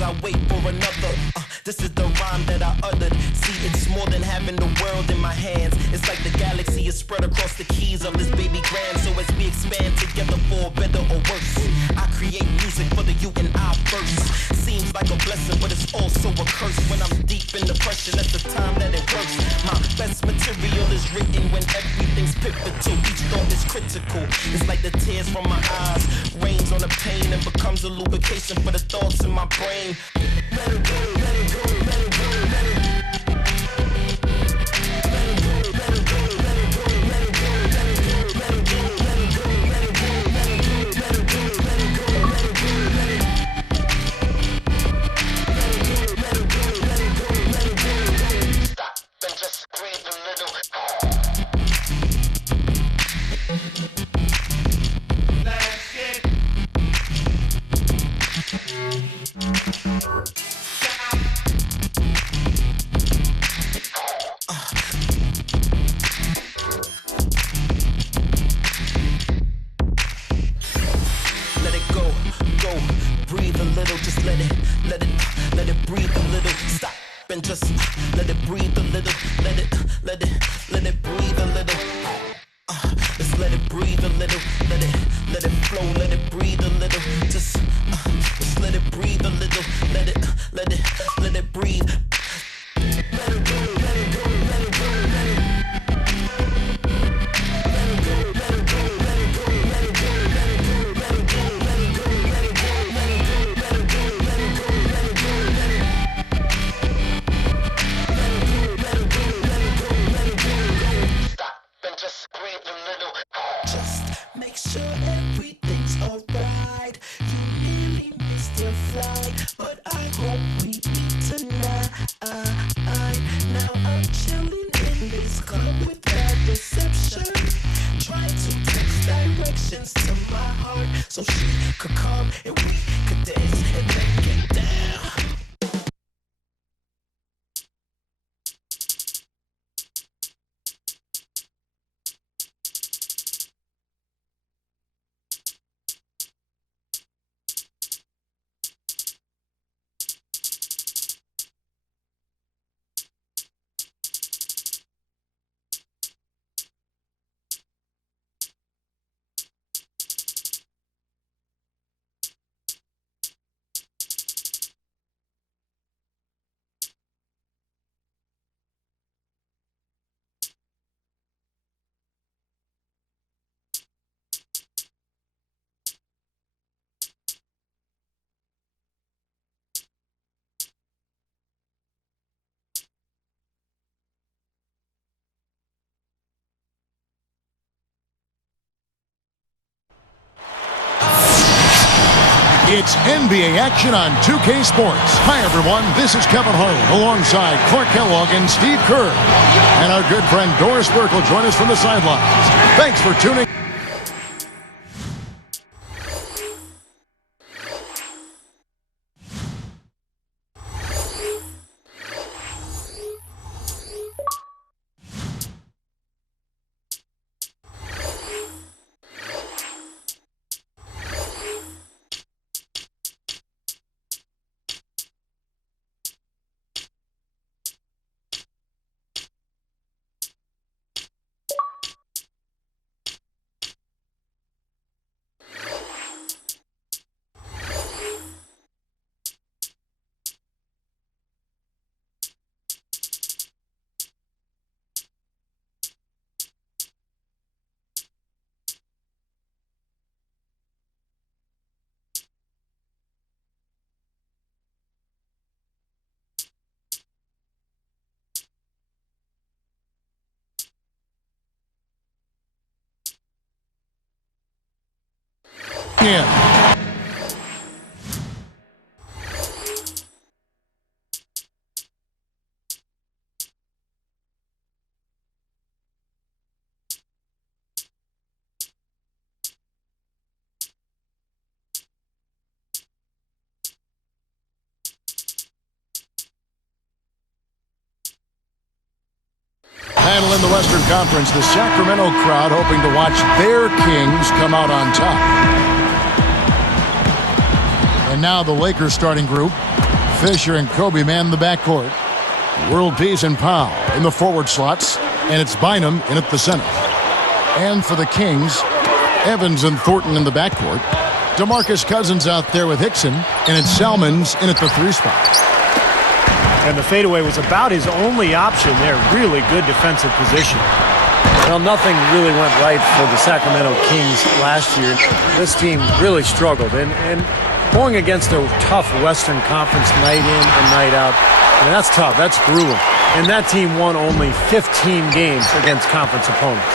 as I wait for another. This is the rhyme that I uttered. See, it's more than having the world in my hands. It's like the galaxy is spread across the keys of this baby grand. So as we expand together for better or worse, I create music for the you and I first. Seems like a blessing, but it's also a curse. When I'm deep in depression, that's the time that it works. My best material is written when everything's pivotal. Each thought is critical. It's like the tears from my eyes rains on the pain and becomes a lubrication for the thoughts in my brain. Let it go, let it go, let it go, let it go. It's NBA action on 2K Sports. Hi, everyone. This is Kevin Harlan alongside Clark Kellogg and Steve Kerr. And our good friend Doris Burke will join us from the sidelines. Thanks for tuning. Yeah. Battle in the Western Conference, the Sacramento crowd hoping to watch their Kings come out on top. And now the Lakers starting group. Fisher and Kobe man the backcourt. World Peace and Powell in the forward slots, and it's Bynum in at the center. And for the Kings, Evans and Thornton in the backcourt. DeMarcus Cousins out there with Hickson, and it's Salmons in at the 3 spot. And the fadeaway was about his only option there. Really good defensive position. Well, nothing really went right for the Sacramento Kings last year. This team really struggled, and going against a tough Western Conference night in and night out, I mean, that's tough. That's grueling. And that team won only 15 games against conference opponents.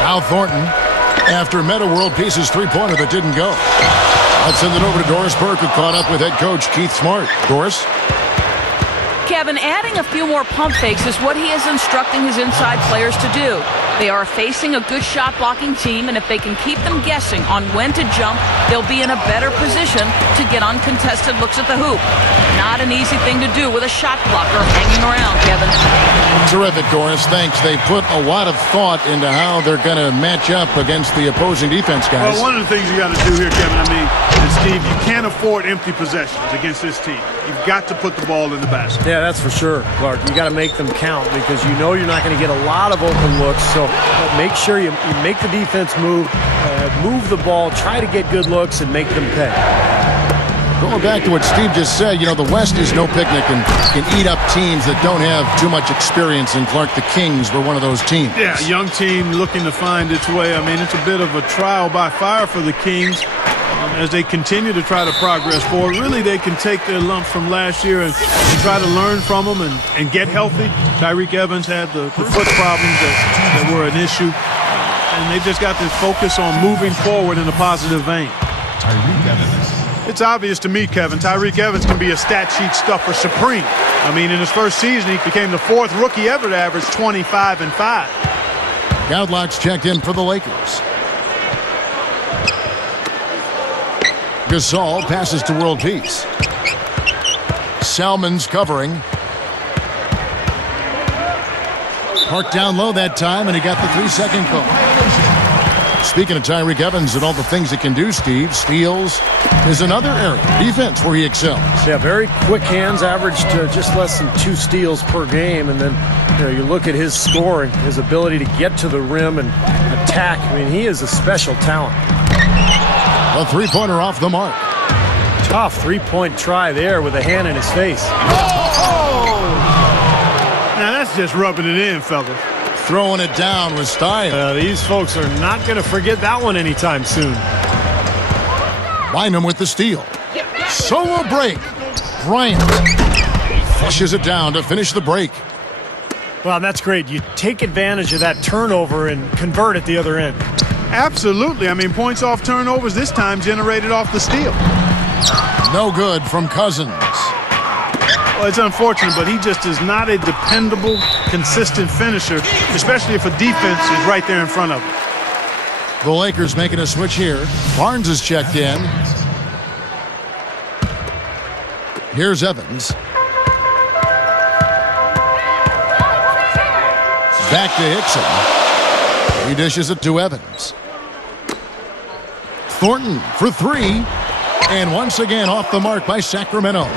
Al Thornton, after Meta World Peace's 3-pointer that didn't go. Let's send it over to Doris Burke, who caught up with head coach Keith Smart. Doris? Kevin, adding a few more pump fakes is what he is instructing his inside players to do. They are facing a good shot-blocking team, and if they can keep them guessing on when to jump, they'll be in a better position to get uncontested looks at the hoop. Not an easy thing to do with a shot blocker hanging around, Kevin. Terrific, Doris. Thanks. They put a lot of thought into how they're going to match up against the opposing defense, guys. Well, one of the things you got to do here, Kevin, and Steve, you can't afford empty possessions against this team. You've got to put the ball in the basket. Yeah, that's for sure, Clark. You got to make them count because you know you're not going to get a lot of open looks. So make sure you make the defense move the ball, try to get good looks, and make them pay. Going back to what Steve just said, you know, the West is no picnic and can eat up teams that don't have too much experience, and Clark, the Kings were one of those teams. Yeah, young team looking to find its way. I mean, it's a bit of a trial by fire for the Kings as they continue to try to progress forward. Really, they can take their lumps from last year and try to learn from them and get healthy. Tyreke Evans had the foot problems that were an issue, and they just got to focus on moving forward in a positive vein. Tyreke Evans. It's obvious to me, Kevin, Tyreke Evans can be a stat sheet stuffer supreme. I mean, in his first season, he became the 4th rookie ever to average 25 and 5. Goudelock's checked in for the Lakers. Gasol passes to World Peace. Salmons covering. Parked down low that time, and he got the 3-second call. Speaking of Tyreke Evans and all the things he can do, Steve, steals is another area. Defense where he excels. Yeah, very quick hands, averaged just less than 2 steals per game. And then you look at his scoring, his ability to get to the rim and attack. I mean, he is a special talent. A 3-pointer off the mark. Tough 3-point try there with a hand in his face. Now that's just rubbing it in, fellas. Throwing it down with style. These folks are not going to forget that one anytime soon. Bynum with the steal. Solo break. Bryant flushes it down to finish the break. Well, that's great. You take advantage of that turnover and convert at the other end. Absolutely. I mean, points off turnovers this time generated off the steal. No good from Cousins. Well, it's unfortunate, but he just is not a dependable, consistent finisher, especially if a defense is right there in front of him. The Lakers making a switch here. Barnes is checked in. Here's Evans. Back to Hickson. He dishes it to Evans. Thornton for 3. And once again off the mark by Sacramento.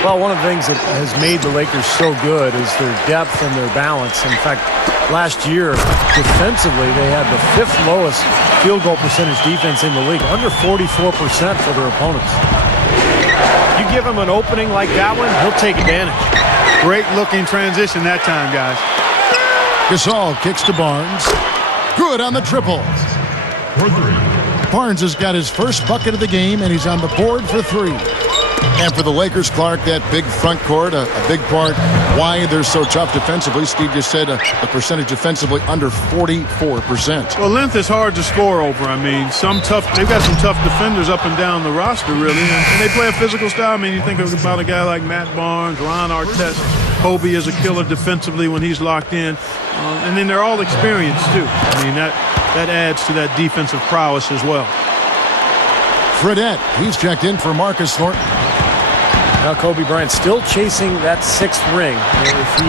Well, one of the things that has made the Lakers so good is their depth and their balance. In fact, last year, defensively, they had the 5th lowest field goal percentage defense in the league, under 44% for their opponents. You give him an opening like that one, he'll take advantage. Great looking transition that time, guys. Gasol kicks to Barnes. Good on the triple. For 3. Barnes has got his first bucket of the game, and he's on the board for 3. And for the Lakers, Clark, that big front court, a big part why they're so tough defensively. Steve just said the percentage defensively under 44%. Well, length is hard to score over. I mean, they've got some tough defenders up and down the roster, really. And they play a physical style. I mean, you think about a guy like Matt Barnes, Ron Artest. Kobe is a killer defensively when he's locked in. And then they're all experienced, too. I mean, that adds to that defensive prowess as well. Fredette, he's checked in for Marcus Thornton. Now Kobe Bryant still chasing that 6th ring. If he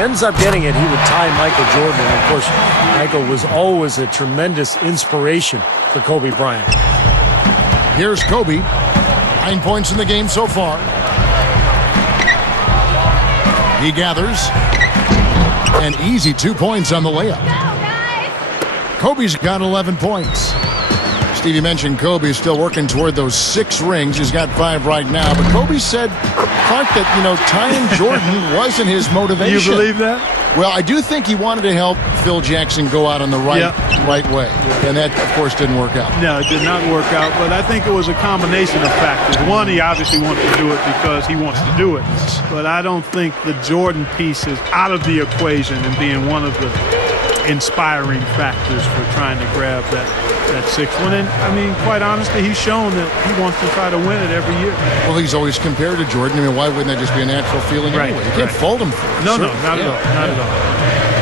ends up getting it, he would tie Michael Jordan. And of course, Michael was always a tremendous inspiration for Kobe Bryant. Here's Kobe. 9 points in the game so far. He gathers. An easy 2 points on the layup. Kobe's got 11 points. Stevie mentioned Kobe is still working toward those 6 rings. He's got 5 right now. But Kobe said, Clark, that, tying Jordan wasn't his motivation. You believe that? Well, I do think he wanted to help Phil Jackson go out on the right way. And that, of course, didn't work out. No, it did not work out. But I think it was a combination of factors. One, he obviously wants to do it because he wants to do it. But I don't think the Jordan piece is out of the equation and being one of the inspiring factors for trying to grab that 6th one. And, I mean, quite honestly, he's shown that he wants to try to win it every year. Well, he's always compared to Jordan. I mean, why wouldn't that just be a natural feeling anyway? You can't fault him for it. No, not at all. Not at all.